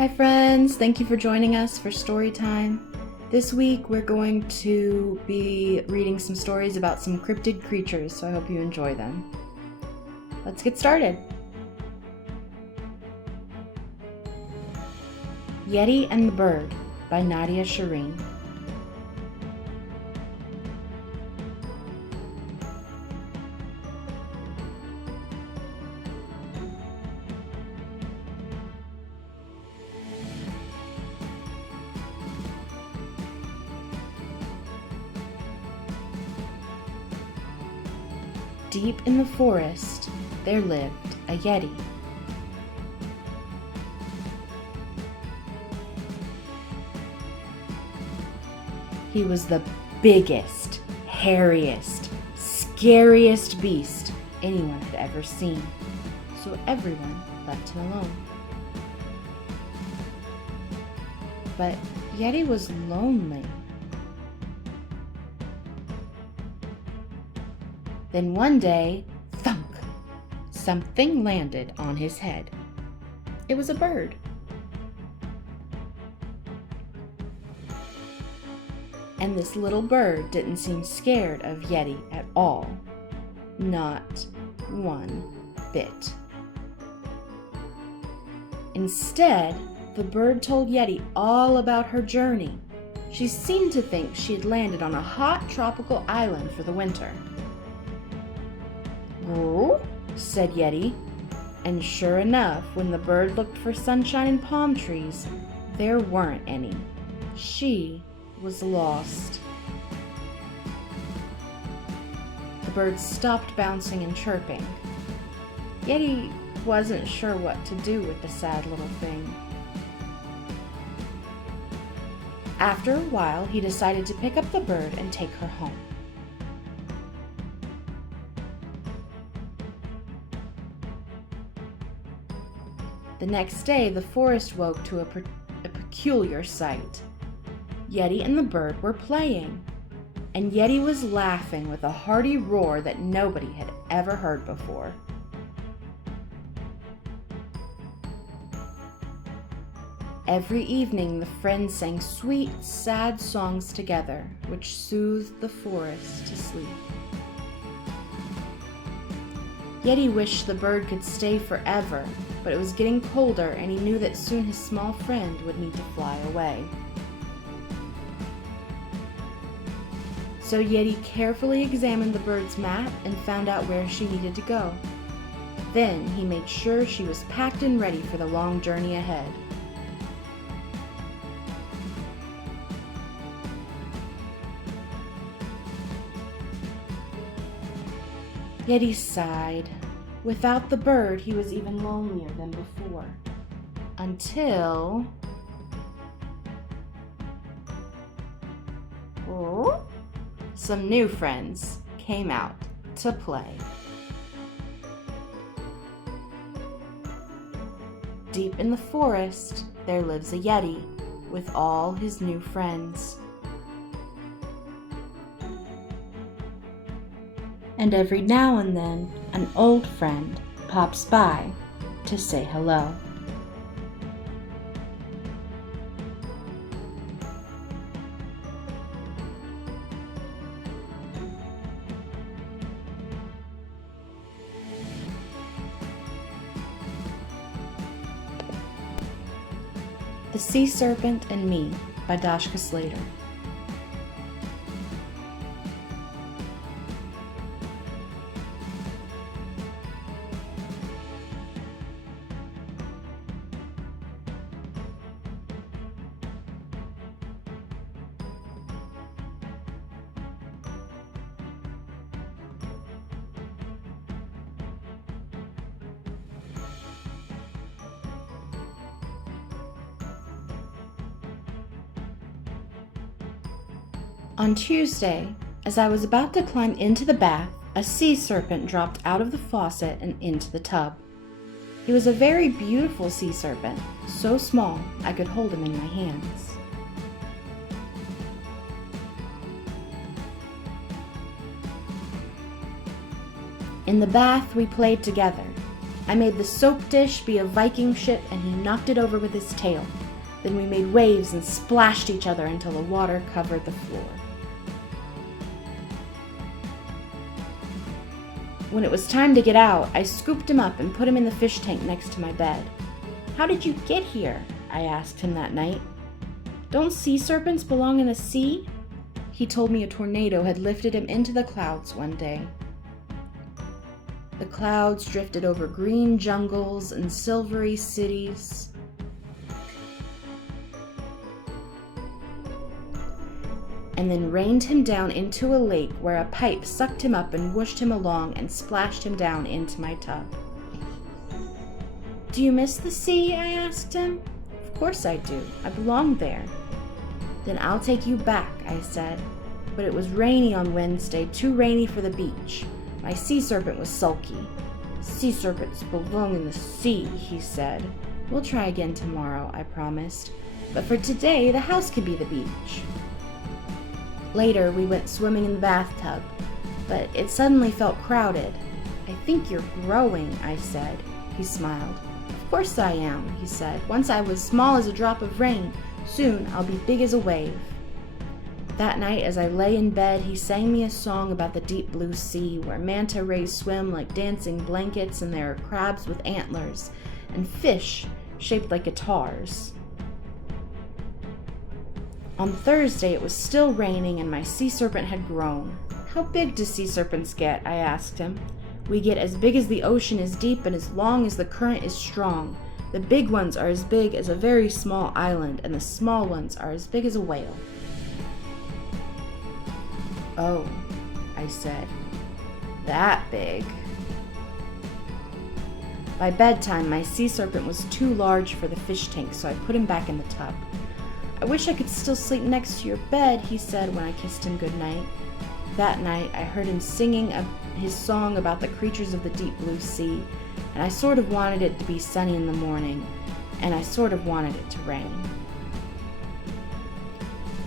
Hi friends, thank you for joining us for Storytime. This week we're going to be reading some stories about some cryptid creatures, so I hope you enjoy them. Let's get started. Yeti and the Bird by Nadia Shireen. Deep in the forest, there lived a Yeti. He was the biggest, hairiest, scariest beast anyone had ever seen, so everyone left him alone. But Yeti was lonely. Then one day, thunk, something landed on his head. It was a bird. And this little bird didn't seem scared of Yeti at all. Not one bit. Instead, the bird told Yeti all about her journey. She seemed to think she had landed on a hot tropical island for the winter. "Oh," said Yeti, and sure enough, when the bird looked for sunshine and palm trees, there weren't any. She was lost. The bird stopped bouncing and chirping. Yeti wasn't sure what to do with the sad little thing. After a while, he decided to pick up the bird and take her home. The next day, the forest woke to a peculiar sight. Yeti and the bird were playing, and Yeti was laughing with a hearty roar that nobody had ever heard before. Every evening, the friends sang sweet, sad songs together, which soothed the forest to sleep. Yeti wished the bird could stay forever, but it was getting colder and he knew that soon his small friend would need to fly away. So Yeti carefully examined the bird's map and found out where she needed to go. Then he made sure she was packed and ready for the long journey ahead. Yeti sighed. Without the bird, he was even lonelier than before. Until... some new friends came out to play. Deep in the forest, there lives a Yeti with all his new friends. And every now and then, an old friend pops by to say hello. The Sea Serpent and Me by Dashka Slater. On Tuesday, as I was about to climb into the bath, a sea serpent dropped out of the faucet and into the tub. He was a very beautiful sea serpent, so small I could hold him in my hands. In the bath, we played together. I made the soap dish be a Viking ship, and he knocked it over with his tail. Then we made waves and splashed each other until the water covered the floor. When it was time to get out, I scooped him up and put him in the fish tank next to my bed. "How did you get here?" I asked him that night. "Don't sea serpents belong in the sea?" He told me a tornado had lifted him into the clouds one day. The clouds drifted over green jungles and silvery cities. And then rained him down into a lake where a pipe sucked him up and whooshed him along and splashed him down into my tub. "Do you miss the sea?" I asked him. "Of course I do. I belong there." "Then I'll take you back," I said. But it was rainy on Wednesday, too rainy for the beach. My sea serpent was sulky. "Sea serpents belong in the sea," he said. "We'll try again tomorrow," I promised. "But for today, the house can be the beach." Later, we went swimming in the bathtub, but it suddenly felt crowded. "I think you're growing," I said. He smiled. "Of course I am," he said. "Once I was small as a drop of rain. Soon I'll be big as a wave." That night, as I lay in bed, he sang me a song about the deep blue sea, where manta rays swim like dancing blankets, and there are crabs with antlers, and fish shaped like guitars. On Thursday, it was still raining, and my sea serpent had grown. "How big do sea serpents get?" I asked him. "We get as big as the ocean is deep and as long as the current is strong. The big ones are as big as a very small island, and the small ones are as big as a whale." "Oh," I said, "that big." By bedtime, my sea serpent was too large for the fish tank, so I put him back in the tub. "I wish I could still sleep next to your bed," he said when I kissed him goodnight. That night, I heard him singing his song about the creatures of the deep blue sea, and I sort of wanted it to be sunny in the morning, and I sort of wanted it to rain.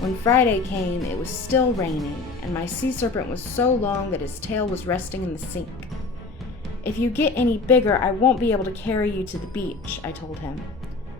When Friday came, it was still raining, and my sea serpent was so long that his tail was resting in the sink. "If you get any bigger, I won't be able to carry you to the beach," I told him.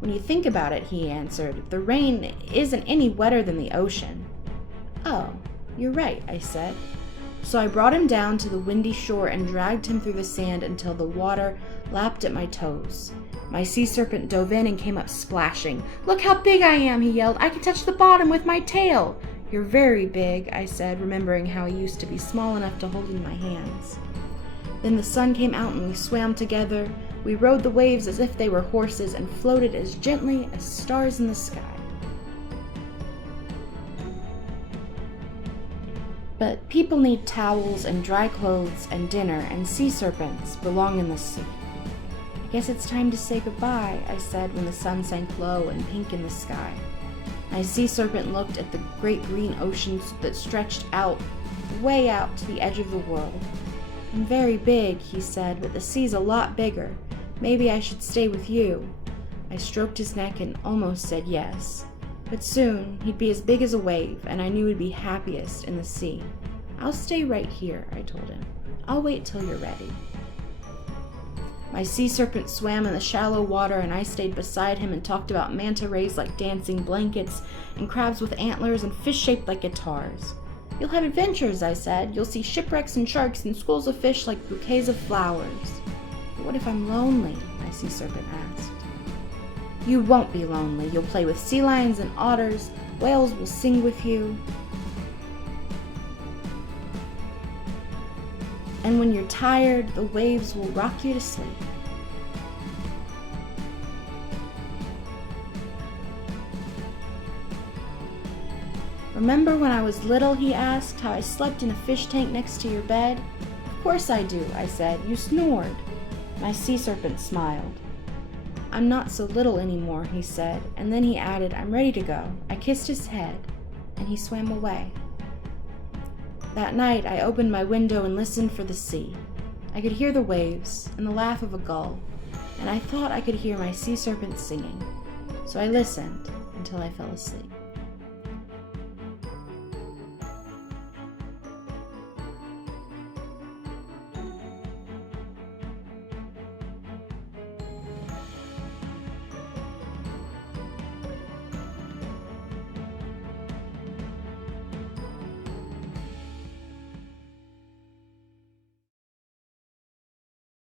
"When you think about it," he answered, "the rain isn't any wetter than the ocean." "Oh, you're right," I said. So I brought him down to the windy shore and dragged him through the sand until the water lapped at my toes. My sea serpent dove in and came up splashing. "Look how big I am," he yelled. "I can touch the bottom with my tail." "You're very big," I said, remembering how he used to be small enough to hold in my hands. Then the sun came out and we swam together. We rode the waves as if they were horses and floated as gently as stars in the sky. But people need towels and dry clothes and dinner, and sea serpents belong in the sea. "I guess it's time to say goodbye," I said when the sun sank low and pink in the sky. My sea serpent looked at the great green ocean that stretched out, way out to the edge of the world. "I'm very big," he said, "but the sea's a lot bigger. Maybe I should stay with you." I stroked his neck and almost said yes. But soon he'd be as big as a wave, and I knew he'd be happiest in the sea. "I'll stay right here," I told him. "I'll wait till you're ready." My sea serpent swam in the shallow water, and I stayed beside him and talked about manta rays like dancing blankets, and crabs with antlers, and fish shaped like guitars. "You'll have adventures," I said. "You'll see shipwrecks and sharks and schools of fish like bouquets of flowers." "But what if I'm lonely?" my sea serpent asked. "You won't be lonely. You'll play with sea lions and otters. Whales will sing with you. And when you're tired, the waves will rock you to sleep." "Remember when I was little," he asked, "how I slept in a fish tank next to your bed?" "Of course I do," I said. "You snored." My sea serpent smiled. "I'm not so little anymore," he said, and then he added, "I'm ready to go." I kissed his head, and he swam away. That night, I opened my window and listened for the sea. I could hear the waves and the laugh of a gull, and I thought I could hear my sea serpent singing. So I listened until I fell asleep.